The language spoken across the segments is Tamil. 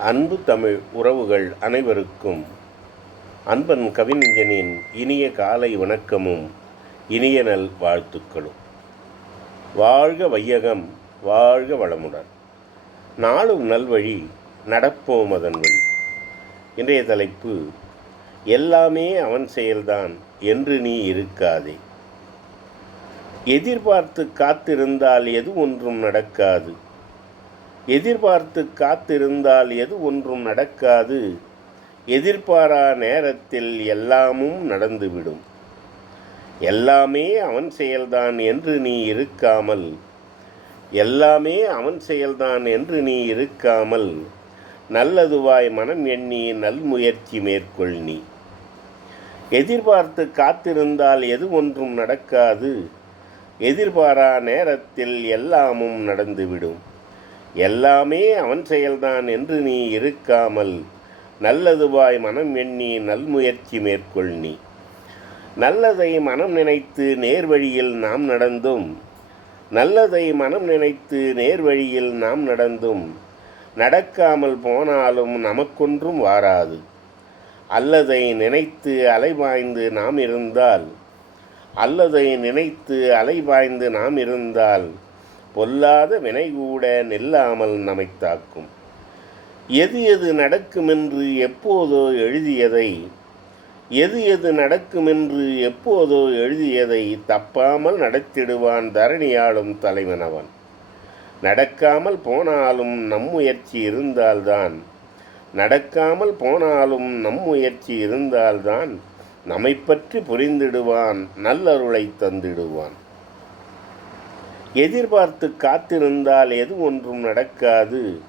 அன்பு தமிழ் உறவுகள் அனைவருக்கும் அன்பன் கவிஞனின் இனிய காலை வணக்கமும் இனிய நல் வாழ்த்துக்களும். வாழ்க வையகம் வாழ்க வளமுடன். நாளும் நல்வழி நடப்போம் அதன் வழி. இன்றைய தலைப்பு எல்லாமே அவன் செயல்தான் என்று நீ இருக்காதே. எதிர்பார்த்து காத்திருந்தால் எது ஒன்றும் நடக்காது. எதிர்பார்த்து காத்திருந்தால் எது ஒன்றும் நடக்காது. எதிர்பாரா நேரத்தில் எல்லாமும் நடந்துவிடும். எல்லாமே அவன் செயல்தான் என்று நீ இருக்காமல் எல்லாமே அவன் செயல்தான் என்று நீ இருக்காமல் நல்லதுவாய் மனம் எண்ணி நல்முயற்சி மேற்கொள் நீ. எதிர்பார்த்து காத்திருந்தால் எது ஒன்றும் நடக்காது. எதிர்பாரா நேரத்தில் எல்லாமும் நடந்துவிடும். எல்லாமே அவன் செயல்தான் என்று நீ இருக்காமல் நல்லதுவாய் மனம் எண்ணி நல்முயற்சி மேற்கொள் நீ. நல்லதை மனம் நினைத்து நேர்வழியில் நாம் நடந்தும் நல்லதை மனம் நினைத்து நேர்வழியில் நாம் நடந்தும் நடக்காமல் போனாலும் நமக்கொன்றும் வாராது. அல்லதை நினைத்து அலைபாய்ந்து நாம் இருந்தால் அல்லதை நினைத்து அலைபாய்ந்து நாம் இருந்தால் பொல்லாத வினை கூட நில்லாமல் நம்மை தாக்கும் எது எது நடக்குமென்று எப்போதோ எழுதியதை எது எது நடக்குமென்று எப்போதோ எழுதியதை தப்பாமல் நடத்திடுவான் தரணியாளும் தலைவனவன். நடக்காமல் போனாலும் நம் முயற்சி இருந்தால்தான் நடக்காமல் போனாலும் நம் முயற்சி இருந்தால்தான் நம்மை பற்றி புரிந்திடுவான் நல்லருளை தந்திடுவான். எதிர்பார்த்து காத்திருந்தால் எது ஒன்றும் நடக்காது.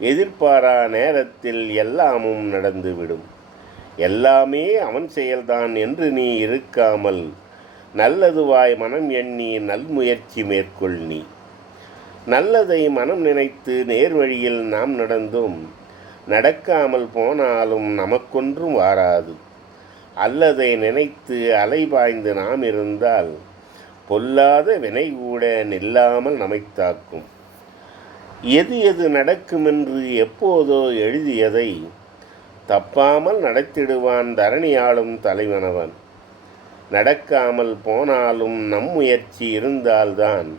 எதிர்பாரா நேரத்தில் எல்லாமும் நடந்துவிடும். எல்லாமே அவன் செயல்தான் என்று நீ இருக்காமல் நல்லதுவாய் மனம் எண்ணி நல்முயற்சி மேற்கொள் நீ. நல்லதை மனம் நினைத்து நேர்வழியில் நாம் நடந்தும். நடக்காமல் போனாலும் நமக்கொன்றும் வாராது. அல்லதை நினைத்து அலைபாய்ந்து நாம் இருந்தால் பொல்லாத வினை கூட நில்லாமல் நம்மை தாக்கும். எது எது நடக்குமென்று எப்போதோ எழுதியதை தப்பாமல் நடத்திடுவான் தரணியாளும் தலைவனவன். நடக்காமல் போனாலும் நம் முயற்சி இருந்தால்தான்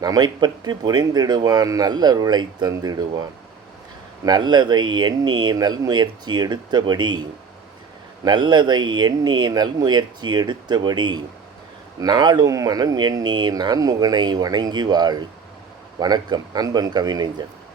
நம்மை பற்றி புரிந்திடுவான் நல்லருளை தந்திடுவான். நல்லதை எண்ணி நல்முயற்சி எடுத்தபடி நல்லதை எண்ணி நல்முயற்சி எடுத்தபடி நாளும் மனம் எண்ணி நான்முகனை வணங்கி வாழ். வணக்கம் அன்பன் கவிஞன்